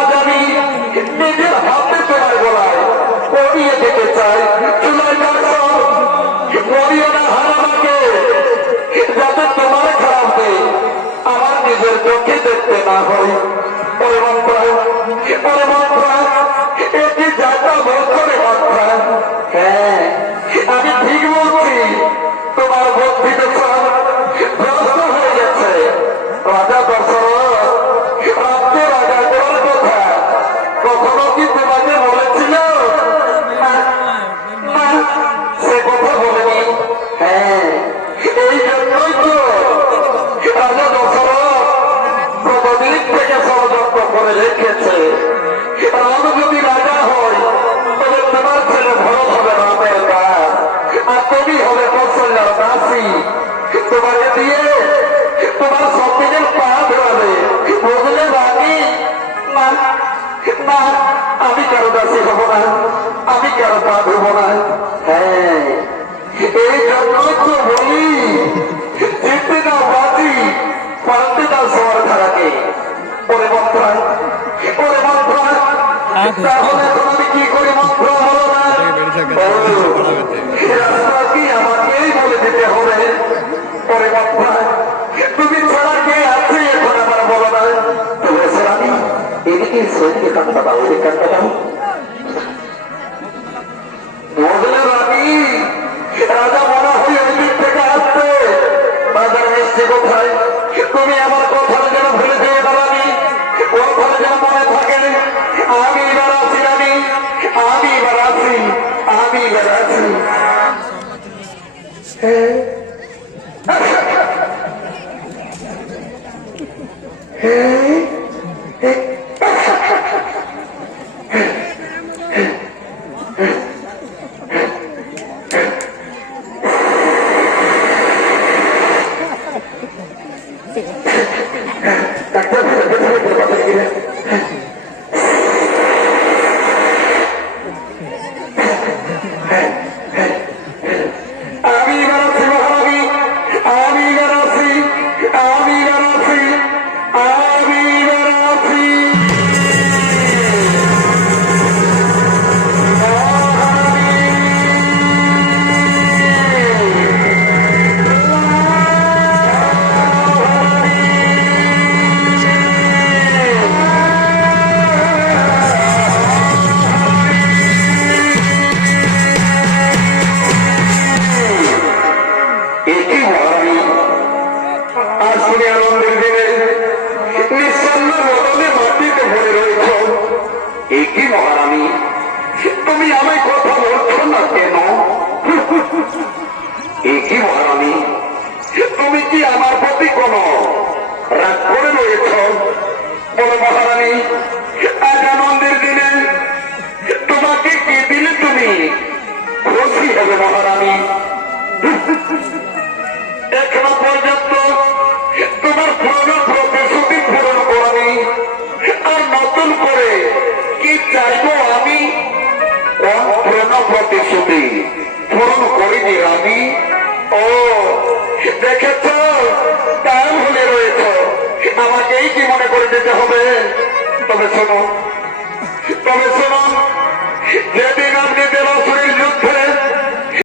আজ আমি নিজের হাতে তোমার গলায় পরিয়ে দিতে চাই। চুলাই কাঠ না হারামাকে যাতে তোমার খারাপ নেই, আমার নিজের চোখে দেখতে না মন্ত্রা এটি যাতা বছরে মন্ত্রা হ্যাঁ আমি ঠিক বলছি, তোমার বুদ্ধি তো সব হয়ে গেছে। রাজা তুমি হবে কৌশল্যার দাসী তোমাকে দিয়ে তোমার সত্যিকের পা ধরাবে। বুঝলে রানী না না আমি কারও দাসী হব না আমি কারও পা ধরব না। হ্যাঁ এই জন্যই তো বলি জিততে দাও বাজি পাল্টে দাও সবার ধারাকে। ওরে মন্ত্রায় ওরে মন্ত্রায় তাহলে এখন আমি কি করি মন্ত্র হলো না? রাস্তা কি আমাকেই বলে দিতে হবে ওরে মন্ত্রায় তুমি ছাড়া আছে? এখন বলো না। তুমি সেরানি এদিকে দাও ওদিকে কান্না দাও বুঝলে রানী। রাজা মনে হয় ওই থেকে আসছে। বাজার এসছে কোথায়? তুমি আমার কথা আমি এটি মহারানী তুমি আমায় কথা বলছো না কেন? এটি মহারানী তুমি কি আমার প্রতি কোন রাগ করে রয়েছ? বলো মহারানী, আজ আনন্দের দিনে তোমাকে কি দিলে তুমি খুশি হবে মহারানী? প্রতিশ্রুতি পূরণ করিনি আমি ও, দেখেছ? তার ভুলে রয়েছ। আমাকেই কি মনে করে দিতে হবে? তবে শোনো তবে শোনো, যেদিন আপনি দেবাসুরের